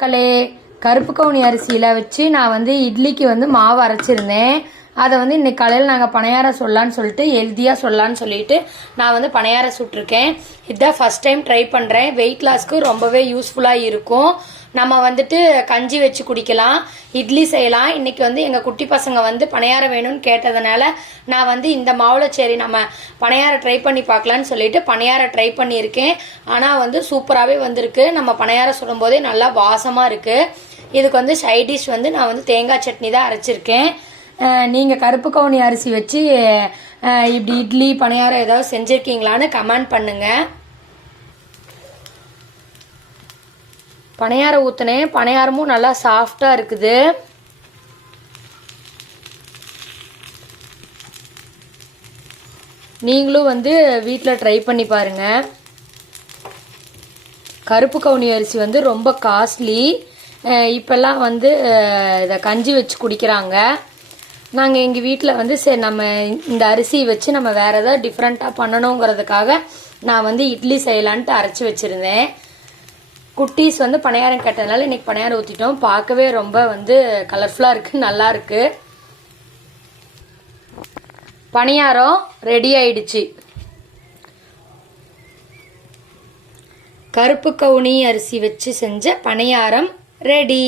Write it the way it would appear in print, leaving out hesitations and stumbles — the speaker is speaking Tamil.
மக்களே, கருப்பு கவுனி அரிசியில் வச்சு நான் வந்து இட்லிக்கு வந்து மாவு அரைச்சிருந்தேன். அதை வந்து இன்னைக்கு காலையில் நாங்கள் பணியாரம் சொல்லலான்னு சொல்லிட்டு ஹெல்த்தியாக சொல்லலான்னு சொல்லிட்டு நான் வந்து பணியாரம் சுட்டிருக்கேன். இதுதான் ஃபஸ்ட் டைம் ட்ரை பண்ணுறேன். வெயிட் லாஸ்க்கு ரொம்பவே யூஸ்ஃபுல்லாக இருக்கும். நம்ம வந்துட்டு கஞ்சி வச்சு குடிக்கலாம், இட்லி செய்யலாம். இன்றைக்கி வந்து எங்கள் குட்டி பசங்க வந்து பணியாரம் வேணும்னு கேட்டதுனால நான் வந்து இந்த மாவில் சரி நம்ம பணியாரம் ட்ரை பண்ணி பார்க்கலான்னு சொல்லிட்டு பணியாரம் ட்ரை பண்ணியிருக்கேன். ஆனால் வந்து சூப்பராகவே வந்திருக்கு. நம்ம பணியாரம் சுடும்போதே நல்லா வாசமாக இருக்குது. இதுக்கு வந்து சைட் டிஷ் வந்து நான் வந்து தேங்காய் சட்னி தான் அரைச்சிருக்கேன். நீங்கள் கருப்பு கவுனி அரிசி வச்சு இப்படி இட்லி பணியாரம் ஏதாவது செஞ்சுருக்கீங்களான்னு கமெண்ட் பண்ணுங்கள். பணியாரம் ஊற்றினேன், பணியாரமும் நல்லா சாஃப்டாக இருக்குது. நீங்களும் வந்து வீட்டில் ட்ரை பண்ணி பாருங்கள். கருப்பு கவுனி அரிசி வந்து ரொம்ப காஸ்ட்லி. இப்போல்லாம் வந்து இதை கஞ்சி வச்சு குடிக்கிறாங்க. நாங்கள் எங்கள் வீட்டில் வந்து சரி நம்ம இந்த அரிசி வச்சு நம்ம வேறு ஏதாவது டிஃப்ரெண்ட்டாக பண்ணணுங்கிறதுக்காக நான் வந்து இட்லி செய்யலான்ட்டு அரைச்சி வச்சுருந்தேன். குட்டீஸ் வந்து பணியாரம் கேட்டதுனால இன்றைக்கி பணியாரம் ஊற்றிட்டோம். பார்க்கவே ரொம்ப வந்து கலர்ஃபுல்லாக இருக்குது, நல்லா இருக்குது. பணியாரம் ரெடி ஆயிடுச்சு. கருப்பு கவுனி அரிசி வச்சு செஞ்ச பணியாரம் ரெடி.